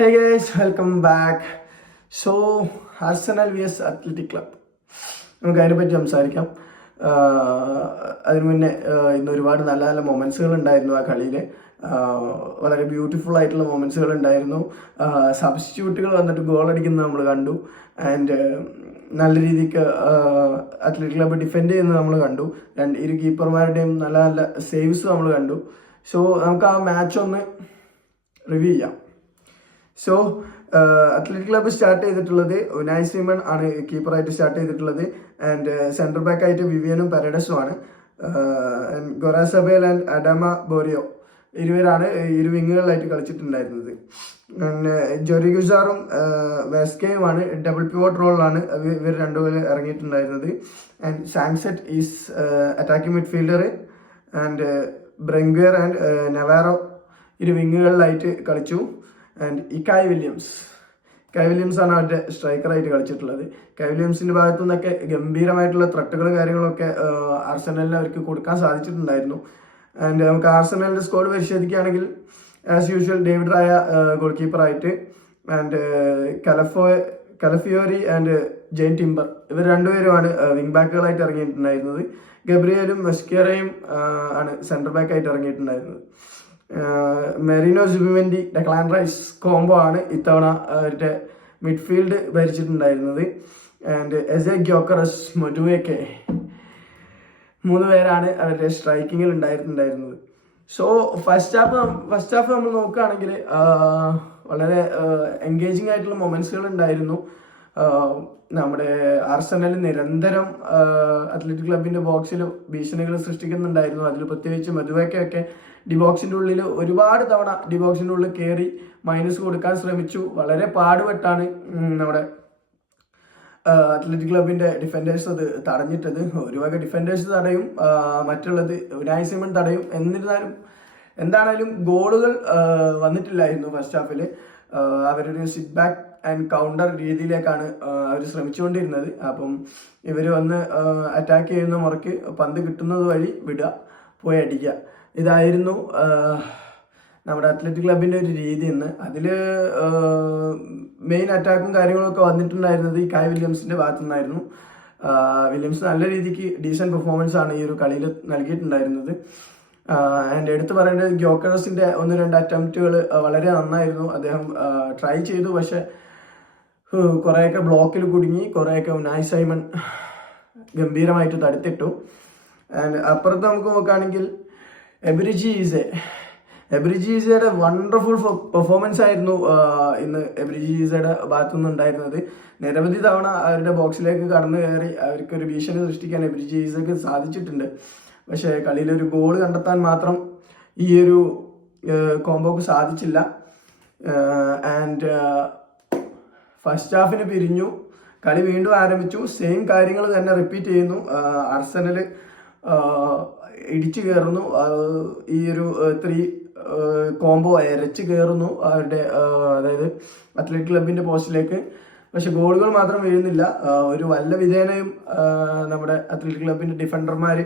Hey guys, welcome back. So, Arsenal vs Athletic Club. നമുക്ക് അതിനെപ്പറ്റി സംസാരിക്കാം. അതിനു മുന്നേ ഇന്ന് ഒരുപാട് നല്ല നല്ല മൊമെൻറ്റ്സുകൾ ഉണ്ടായിരുന്നു ആ കളിയിൽ. വളരെ ബ്യൂട്ടിഫുൾ ആയിട്ടുള്ള മൊമെൻറ്റ്സുകൾ ഉണ്ടായിരുന്നു. സബ്സ്റ്റിറ്റ്യൂട്ടുകൾ വന്നിട്ട് ഗോൾ അടിക്കുന്നത് നമ്മൾ കണ്ടു. ആൻഡ് നല്ല രീതിക്ക് അത്ലറ്റിക് ക്ലബ്ബ് ഡിഫെൻഡ് ചെയ്യുന്നത് നമ്മൾ കണ്ടു. ഇരു കീപ്പർമാരുടെയും നല്ല നല്ല സേവ്സ് നമ്മൾ കണ്ടു. സോ നമുക്ക് ആ മാച്ച് ഒന്ന് റിവ്യൂ ചെയ്യാം. സോ അത്ലറ്റിക് ക്ലബ്ബ് സ്റ്റാർട്ട് ചെയ്തിട്ടുള്ളത് ഉനായ് സിമൺ ആണ് കീപ്പറായിട്ട് സ്റ്റാർട്ട് ചെയ്തിട്ടുള്ളത്. ആൻഡ് സെൻട്രൽ ബാക്ക് ആയിട്ട് വിവിയനും പെരഡസും ആണ്. ഗൊറാസബേൽ ആൻഡ് അഡമ ബോറിയോ ഇരുവരാണ് ഇരു വിങ്ങുകളിലായിട്ട് കളിച്ചിട്ടുണ്ടായിരുന്നത്. ജോറി ഗുസാറും വെസ്കയുമാണ് ഡബിൾ പിവോട്ട് റോളിലാണ് ഇവർ രണ്ടുപേരും ഇറങ്ങിയിട്ടുണ്ടായിരുന്നത്. And Sancet is attacking midfielder. And Berenguer and Navarro ഇരു വിങ്ങുകളിലായിട്ട് കളിച്ചു. ആൻഡ് ഇക്കായ് വില്യംസ് ആണ് അവരുടെ സ്ട്രൈക്കറായിട്ട് കളിച്ചിട്ടുള്ളത്. ഇക്കായ് വില്യംസിൻ്റെ ഭാഗത്തു നിന്നൊക്കെ ഗംഭീരമായിട്ടുള്ള ത്രട്ടുകളും കാര്യങ്ങളൊക്കെ ആർസനലിന് അവർക്ക് കൊടുക്കാൻ സാധിച്ചിട്ടുണ്ടായിരുന്നു. ആൻഡ് നമുക്ക് ആർസനലിൻ്റെ സ്ക്വാഡ് പരിശോധിക്കുകയാണെങ്കിൽ as usual David Raya goal കീപ്പറായിട്ട്, and Calafiori and Jurrien Timber ഇവർ രണ്ടുപേരുമാണ് വിങ് ബാക്കുകളായിട്ട് ഇറങ്ങിയിട്ടുണ്ടായിരുന്നത്. ഗബ്രിയേലും മെസ്കേറയും ആണ് സെൻട്രൽ ബാക്കായിട്ട് ഇറങ്ങിയിട്ടുണ്ടായിരുന്നത്. Merino Zubimendi Declan Rice combo ആണ് ഇത്തവണ അവരുടെ മിഡ്ഫീൽഡ് ഭരിച്ചിട്ടുണ്ടായിരുന്നത്. ആൻഡ് എസെ ഗ്യോക്കറസ് മൊഡുവേക്കെ 3 പേരാണ് അവരുടെ സ്ട്രൈക്കിങ്ങിൽ ഉണ്ടായിരുന്നത്. സോ ഫസ്റ്റ് ഹാഫ് നമ്മൾ നോക്കുകയാണെങ്കിൽ വളരെ എൻഗേജിങ് ആയിട്ടുള്ള മൊമെന്റ്സുകൾ ഉണ്ടായിരുന്നു. നമ്മുടെ ആർസനൽ നിരന്തരം അത്ലറ്റിക് ക്ലബിന്റെ ബോക്സിൽ ഭീഷണികൾ സൃഷ്ടിക്കുന്നുണ്ടായിരുന്നു. അതിൽ പ്രത്യേകിച്ച് മധുവയ്ക്കൊക്കെ ഡിബോക്സിന്റെ ഉള്ളിൽ ഒരുപാട് തവണ ഡിബോക്സിന്റെ ഉള്ളിൽ കയറി മൈനസ് കൊടുക്കാൻ ശ്രമിച്ചു. വളരെ പാടുപെട്ടാണ് നമ്മുടെ അത്ലറ്റിക് ക്ലബിന്റെ ഡിഫൻഡേഴ്സ് അത് തടഞ്ഞിട്ടത്. ഒരു വക ഡിഫൻഡേഴ്സ് തടയും, മറ്റുള്ളത് ഉനായ് സിമൺ തടയും. എന്നിരുന്നാലും എന്താണേലും ഗോളുകൾ വന്നിട്ടില്ലായിരുന്നു ഫസ്റ്റ് ഹാഫിൽ. അവരൊരു സിറ്റ് ബാക്ക് ആൻഡ് കൗണ്ടർ രീതിയിലേക്കാണ് അവർ ശ്രമിച്ചുകൊണ്ടിരുന്നത്. അപ്പം ഇവർ വന്ന് അറ്റാക്ക് ചെയ്യുന്ന മുറയ്ക്ക് പന്ത് കിട്ടുന്നത് വഴി വിടുക, പോയി അടിക്കുക. ഇതായിരുന്നു നമ്മുടെ അത്ലറ്റിക് ക്ലബിൻ്റെ ഒരു രീതി. ഇന്ന് അതിൽ മെയിൻ അറ്റാക്കും കാര്യങ്ങളൊക്കെ വന്നിട്ടുണ്ടായിരുന്നത് ഈ കായ് വില്യംസിൻ്റെ ഭാഗത്തു നിന്നായിരുന്നു. വില്യംസ് നല്ല രീതിക്ക് ഡീസൻറ്റ് പെർഫോമൻസ് ആണ് ഈ ഒരു കളിയിൽ നൽകിയിട്ടുണ്ടായിരുന്നത്. ആൻഡ് എടുത്തു പറയേണ്ടത് ഗ്യോക്കറസിൻ്റെ 1-2 അറ്റംപ്റ്റുകൾ വളരെ നന്നായിരുന്നു. അദ്ദേഹം ട്രൈ ചെയ്തു, പക്ഷെ കുറേയൊക്കെ ബ്ലോക്കിൽ കുടുങ്ങി, കുറേയൊക്കെ ഉനായ് സിമൺ ഗംഭീരമായിട്ട് തടുത്തിട്ടു. ആൻഡ് അപ്പുറത്ത് നമുക്ക് നോക്കുകയാണെങ്കിൽ എബ്രിജി ഈസയുടെ വണ്ടർഫുൾ പെർഫോമൻസ് ആയിരുന്നു ഇന്ന് എബ്രിജി ഈസയുടെ ഭാഗത്തു നിന്നുണ്ടായിരുന്നത്. നിരവധി തവണ അവരുടെ ബോക്സിലേക്ക് കടന്നു കയറി അവർക്കൊരു ഭീഷണി സൃഷ്ടിക്കാൻ എബ്രിജി ഈസയ്ക്ക് സാധിച്ചിട്ടുണ്ട്. പക്ഷേ കളിയിലൊരു ഗോൾ കണ്ടെത്താൻ മാത്രം ഈ ഒരു കോംബോക്ക് സാധിച്ചില്ല. ആൻഡ് ഫസ്റ്റ് ഹാഫിന് പിരിഞ്ഞു, കളി വീണ്ടും ആരംഭിച്ചു. സെയിം കാര്യങ്ങൾ തന്നെ റിപ്പീറ്റ് ചെയ്യുന്നു. ആർസനൽ ഇടിച്ചു കയറുന്നു, ഈ ഒരു 3 കോംബോ ഇരച്ച് കയറുന്നു അവരുടെ അതായത് അത്ലറ്റിക് ക്ലബിൻ്റെ പോസ്റ്റിലേക്ക്. പക്ഷെ ഗോളുകൾ മാത്രം വീഴുന്നില്ല. ഒരു വല്ല വിധേനയും നമ്മുടെ അത്ലറ്റിക് ക്ലബിൻ്റെ ഡിഫൻഡർമാർ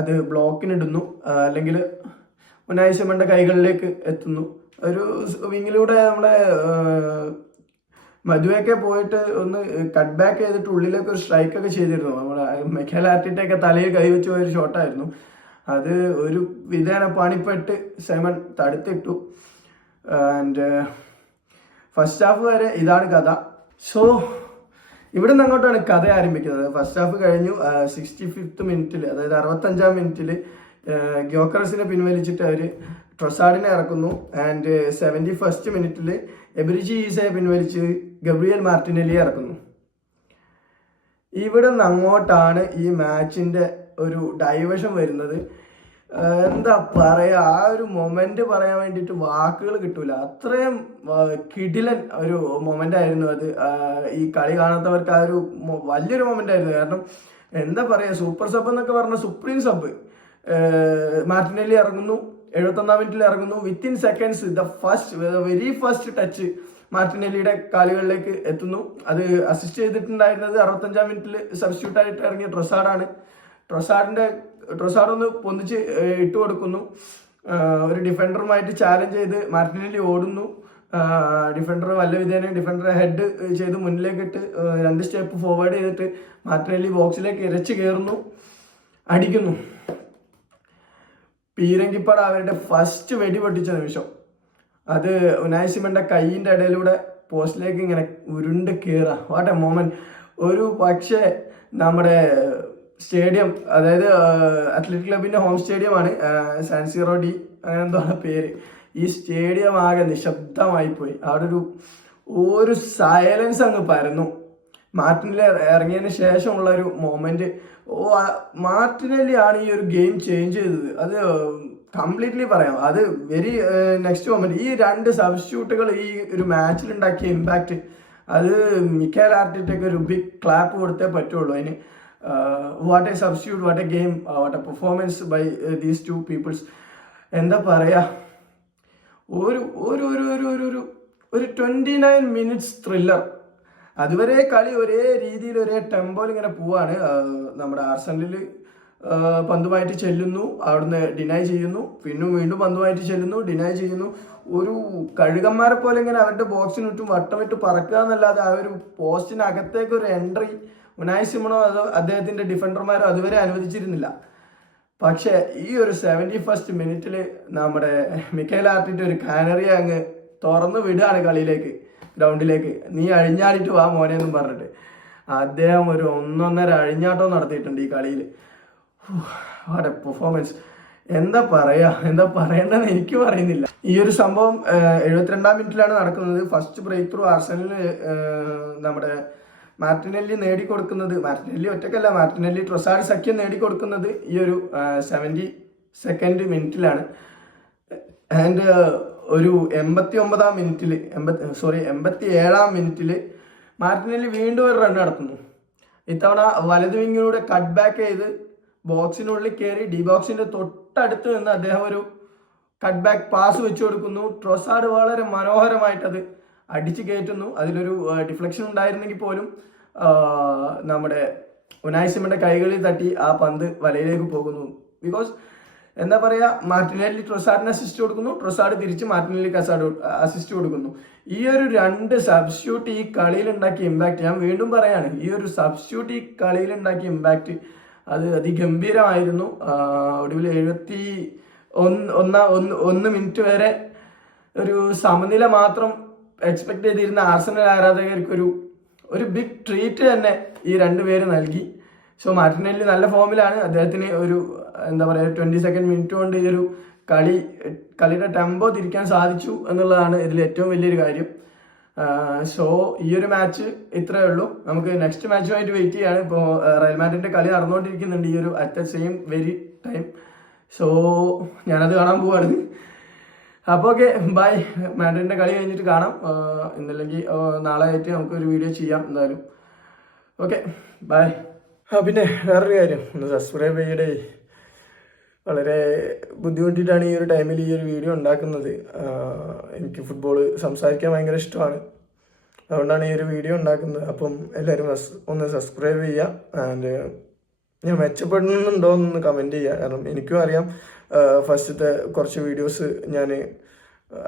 അത് ബ്ലോക്കിനിടുന്നു, അല്ലെങ്കിൽ ഉനായ് സിമണിന്റെ കൈകളിലേക്ക് എത്തുന്നു. ഒരു വിങ്ങിലൂടെ നമ്മുടെ മധുവയൊക്കെ പോയിട്ട് ഒന്ന് കട്ട് ബാക്ക് ചെയ്തിട്ട് ഉള്ളിലേക്ക് ഒരു സ്ട്രൈക്കൊക്കെ ചെയ്തിരുന്നു. നമ്മുടെ മിഖേൽ ആർട്ടിറ്റയൊക്കെ തലയിൽ കൈവച്ച് പോയൊരു ഷോട്ടായിരുന്നു അത്. ഒരു വിധേന പണിപ്പെട്ട് സിമൺ തടുത്തിട്ടു. ആൻഡ് ഫസ്റ്റ് ഹാഫ് വരെ ഇതാണ് കഥ. സോ ഇവിടെ നിന്ന് അങ്ങോട്ടാണ് കഥ ആരംഭിക്കുന്നത്. ഫസ്റ്റ് ഹാഫ് കഴിഞ്ഞു. 65th മിനിറ്റിൽ, അതായത് 65ാം മിനിറ്റിൽ ഗ്യോക്കറസിനെ പിൻവലിച്ചിട്ട് അവർ ട്രൊസാർഡിനെ ഇറക്കുന്നു. ആൻഡ് 71st മിനിറ്റിൽ എബ്രിജി ഈസയെ പിൻവലിച്ച് ഗബ്രിയേൽ മാർട്ടിനെല്ലിയെ ഇറക്കുന്നു. ഇവിടെ നിന്ന് അങ്ങോട്ടാണ് ഈ മാച്ചിൻ്റെ ഒരു ഡൈവേഷൻ വരുന്നത്. എന്താ പറയുക, ആ ഒരു മൊമെന്റ് പറയാൻ വേണ്ടിയിട്ട് വാക്കുകൾ കിട്ടൂല. അത്രയും കിടിലൻ ഒരു മൊമെന്റ് ആയിരുന്നു അത്. ഈ കളി കാണാത്തവർക്ക് ആ ഒരു വലിയൊരു മൊമെന്റ് ആയിരുന്നു. കാരണം എന്താ പറയുക, സൂപ്പർ സബ് എന്നൊക്കെ പറഞ്ഞ സുപ്രീം സബ് മാർട്ടിനെല്ലി ഇറങ്ങുന്നു. 71ാം മിനിറ്റിൽ ഇറങ്ങുന്നു. Within seconds very first touch മാർട്ടിനെല്ലിയുടെ കാലുകളിലേക്ക് എത്തുന്നു. അത് അസിസ്റ്റ് ചെയ്തിട്ടുണ്ടായിരുന്നത് 65ാം മിനിറ്റിൽ സബ്സ്റ്റിറ്റ്യൂട്ട് ആയിട്ട് ഇറങ്ങിയ ട്രൊസാർഡാണ്. ട്രൊസാർഡ് ഒന്ന് പൊന്നിച്ച് ഇട്ട് കൊടുക്കുന്നു. ഒരു ഡിഫൻഡറുമായിട്ട് ചാലഞ്ച് ചെയ്ത് മാർട്ടിനെല്ലി ഓടുന്നു. ഡിഫൻഡർ വല്ല വിധേന ഡിഫൻഡറെ ഹെഡ് ചെയ്ത് മുന്നിലേക്ക് ഇട്ട് 2 സ്റ്റെപ്പ് ഫോർവേഡ് ചെയ്തിട്ട് മാർട്ടിനെല്ലി ബോക്സിലേക്ക് ഇരച്ച് കയറുന്നു, അടിക്കുന്നു. പീരങ്കിപ്പട അവരുടെ ഫസ്റ്റ് വെടി പൊട്ടിച്ച നിമിഷം അത് ഉനായ് സിമന്റെ കൈയിൻ്റെ ഇടയിലൂടെ പോസ്റ്റിലേക്ക് ഇങ്ങനെ ഉരുണ്ട് കയറുക. What A moment. ഒരു പക്ഷേ നമ്മുടെ സ്റ്റേഡിയം, അതായത് അത്ലറ്റിക് ക്ലബിന്റെ ഹോം സ്റ്റേഡിയമാണ് സാൻസിറോ ഡി അങ്ങനെ എന്താണ് പേര്. ഈ സ്റ്റേഡിയം ആകെ നിശബ്ദമായി പോയി. അവിടെ ഒരു സൈലൻസ് അങ്ങ് പരന്നു. മാർട്ടിനെല്ലി ഇറങ്ങിയതിന് ശേഷമുള്ള ഒരു മൊമെന്റ്. മാർട്ടിനെല്ലി ആണ് ഈ ഒരു ഗെയിം ചേഞ്ച് ചെയ്തത്. അത് കംപ്ലീറ്റ്ലി പറയാം. അത് വെരി നെക്സ്റ്റ് മൊമെന്റ്. ഈ 2 സബ്സ്റ്റിറ്റ്യൂട്ടുകൾ ഈ ഒരു മാച്ചിൽ ഉണ്ടാക്കിയ ഇമ്പാക്റ്റ്, അത് മിക്കേൽ ആർട്ടിറ്റയ്ക്ക് ഒരു ബിഗ് ക്ലാപ്പ് കൊടുത്തേ പറ്റുള്ളൂ. അതിന് what a substitute, what a game, what a performance by these 2 peoples. എന്താ പറയാ, ഒരു ഒരു ഒരു ഒരു ഒരു ഒരു 29 മിനിറ്റ്സ് ത്രില്ലർ. അതുവരെ കളി ഒരേ രീതിയിൽ ഒരേ ടെമ്പോയിൽ ഇങ്ങനെ പോവാണ്. നമ്മുടെ ആർസണലിൽ പന്തുമായിട്ട് ചെല്ലുന്നു, അവിടുന്ന് ഡിനൈ ചെയ്യുന്നു, പിന്നെ വീണ്ടും പന്തുമായിട്ട് ചെല്ലുന്നു, ഡിനൈ ചെയ്യുന്നു. ഒരു കഴുകന്മാരെ പോലെ ഇങ്ങനെ അവരുടെ ബോക്സിന് ചുറ്റും വട്ടമിട്ട് പറക്കുക എന്നല്ലാതെ ആ ഒരു പോസ്റ്റിനകത്തേക്ക് ഒരു എൻട്രി ഉനായ് സിമണോ അതോ അദ്ദേഹത്തിന്റെ ഡിഫൻഡർമാരോ അതുവരെ അനുവദിച്ചിരുന്നില്ല. പക്ഷെ ഈ ഒരു 71st മിനിറ്റിൽ നമ്മുടെ മിക്കേൽ ആർട്ടിറ്റ ഒരു കാനറിയെ അങ്ങ് തുറന്നു വിടുകയാണ് കളിയിലേക്ക്, ഗ്രൗണ്ടിലേക്ക്. നീ അഴിഞ്ഞാടിയിട്ട് വാ മോനെ എന്നും പറഞ്ഞിട്ട് അദ്ദേഹം ഒരു 1.5 അഴിഞ്ഞാട്ടം നടത്തിയിട്ടുണ്ട് ഈ കളിയിൽ. What a performance. എന്താ പറയേണ്ടതെന്ന് എനിക്ക് പറയുന്നില്ല. ഈ ഒരു സംഭവം 72ാം മിനിറ്റിലാണ് നടക്കുന്നത്. ഫസ്റ്റ് ബ്രേക്ക് ത്രൂ ആർസണലിന് നമ്മുടെ മാർട്ടിനെല്ലി നേടിക്കൊടുക്കുന്നത്, മാർട്ടിനെല്ലി ഒറ്റക്കല്ല, മാർട്ടിനെല്ലി ട്രൊസാർഡ് സഖ്യം നേടിക്കൊടുക്കുന്നത് ഈ ഒരു 72nd മിനിറ്റിലാണ്. ആൻഡ് ഒരു 87ാം മിനിറ്റിൽ 87ാം മിനിറ്റിൽ മാർട്ടിനെല്ലി വീണ്ടും ഒരു റൺ നടത്തുന്നു. ഇത്തവണ വലതു വിങ്ങിലൂടെ കട്ട് ബാക്ക് ചെയ്ത് ബോക്സിനുള്ളിൽ കയറി ഡി ബോക്സിന്റെ തൊട്ടടുത്ത് നിന്ന് അദ്ദേഹം ഒരു കട്ട് ബാക്ക് പാസ് വെച്ചു കൊടുക്കുന്നു. ട്രൊസാർഡ് വളരെ മനോഹരമായിട്ടത് അടിച്ചു കയറ്റുന്നു. അതിലൊരു ഡിഫ്ലക്ഷൻ ഉണ്ടായിരുന്നെങ്കിൽ പോലും നമ്മുടെ ഉനായ് സിമന്റെ കൈകളിൽ തട്ടി ആ പന്ത് വലയിലേക്ക് പോകുന്നു. ബിക്കോസ് എന്താ പറയുക, മാർട്ടിനെല്ലി ട്രൊസാർഡിന് അസിസ്റ്റ് കൊടുക്കുന്നു, ട്രൊസാർഡ് തിരിച്ച് മാർട്ടിനെല്ലിക്ക് അസിസ്റ്റ് കൊടുക്കുന്നു. ഈ ഒരു 2 സബ്സ്റ്റിറ്റ്യൂട്ട് ഈ കളിയിൽ ഉണ്ടാക്കിയ ഇമ്പാക്റ്റ്, ഞാൻ വീണ്ടും പറയാണ്, ഈ ഒരു സബ്സ്റ്റിറ്റ്യൂട്ട് ഈ കളിയിൽ ഉണ്ടാക്കിയ ഇമ്പാക്റ്റ് അത് അതിഗംഭീരമായിരുന്നു. ഒടുവിൽ 71 മിനിറ്റ് വരെ ഒരു സമനില മാത്രം എക്സ്പെക്ട് ചെയ്തിരുന്ന ആർസണൽ ആരാധകർക്ക് ഒരു ബിഗ് ട്രീറ്റ് തന്നെ ഈ 2 പേര് നൽകി. സോ മാർട്ടിനെല്ലി നല്ല ഫോമിലാണ്. അദ്ദേഹത്തിന് ഒരു എന്താ പറയുക 22nd മിനിറ്റ് കൊണ്ട് ഈ ഒരു കളിയുടെ ടെമ്പോ തിരിക്കാൻ സാധിച്ചു എന്നുള്ളതാണ് ഇതിൽ ഏറ്റവും വലിയൊരു കാര്യം. സോ ഈ ഒരു മാച്ച് ഇത്രയേ ഉള്ളൂ. നമുക്ക് നെക്സ്റ്റ് മാച്ചുമായിട്ട് വെയിറ്റ് ചെയ്യാണ്. ഇപ്പോൾ റയൽ മാഡ്രിഡിന്റെ കളി നടന്നുകൊണ്ടിരിക്കുന്നുണ്ട് ഈ ഒരു at the same very time. So ഞാനത് കാണാൻ പോവാണ്. അപ്പോൾ ഓക്കെ, ബൈ. മാഡ്രിഡിന്റെ കളി കഴിഞ്ഞിട്ട് കാണാം. ഇന്നല്ലെങ്കിൽ നാളെ ആയിട്ട് നമുക്കൊരു വീഡിയോ ചെയ്യാം എന്തായാലും. Okay, bye. പിന്നെ വേറൊരു കാര്യം, ഒന്ന് സബ്സ്ക്രൈബ് ചെയ്യടേ. വളരെ ബുദ്ധിമുട്ടിയിട്ടാണ് ഈ ഒരു ടൈമിൽ ഈ ഒരു വീഡിയോ ഉണ്ടാക്കുന്നത്. എനിക്ക് ഫുട്ബോൾ സംസാരിക്കാൻ ഭയങ്കര ഇഷ്ടമാണ്, അതുകൊണ്ടാണ് ഈ ഒരു വീഡിയോ ഉണ്ടാക്കുന്നത്. അപ്പം എല്ലാവരും ഒന്ന് സബ്സ്ക്രൈബ് ചെയ്യുക. ആൻഡ് ഞാൻ മെച്ചപ്പെടുന്നുണ്ടോ എന്നൊന്ന് കമൻറ്റ് ചെയ്യുക. കാരണം എനിക്കും അറിയാം ഫസ്റ്റത്തെ കുറച്ച് വീഡിയോസ് ഞാൻ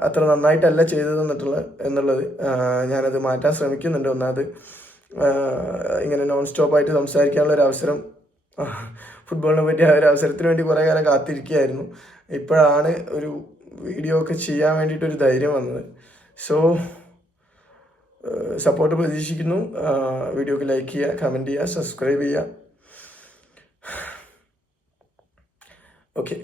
അത്ര നന്നായിട്ടല്ല എന്നുള്ളത്. ഞാനത് മാറ്റാൻ ശ്രമിക്കുന്നുണ്ട്. ഒന്നാമത് ഇങ്ങനെ നോൺ സ്റ്റോപ്പായിട്ട് സംസാരിക്കാനുള്ള ഒരു അവസരം, ഫുട്ബോളിനെ പറ്റിയ ഒരു അവസരത്തിന് വേണ്ടി കുറേ കാലം കാത്തിരിക്കുകയായിരുന്നു. ഇപ്പോഴാണ് ഒരു വീഡിയോ ഒക്കെ ചെയ്യാൻ വേണ്ടിയിട്ടൊരു ധൈര്യം വന്നത്. സോ സപ്പോർട്ട് പ്രതീക്ഷിക്കുന്നു. വീഡിയോക്ക് ലൈക്ക് ചെയ്യുക, കമൻറ്റ് ചെയ്യുക, സബ്സ്ക്രൈബ് ചെയ്യുക. ഓക്കെ.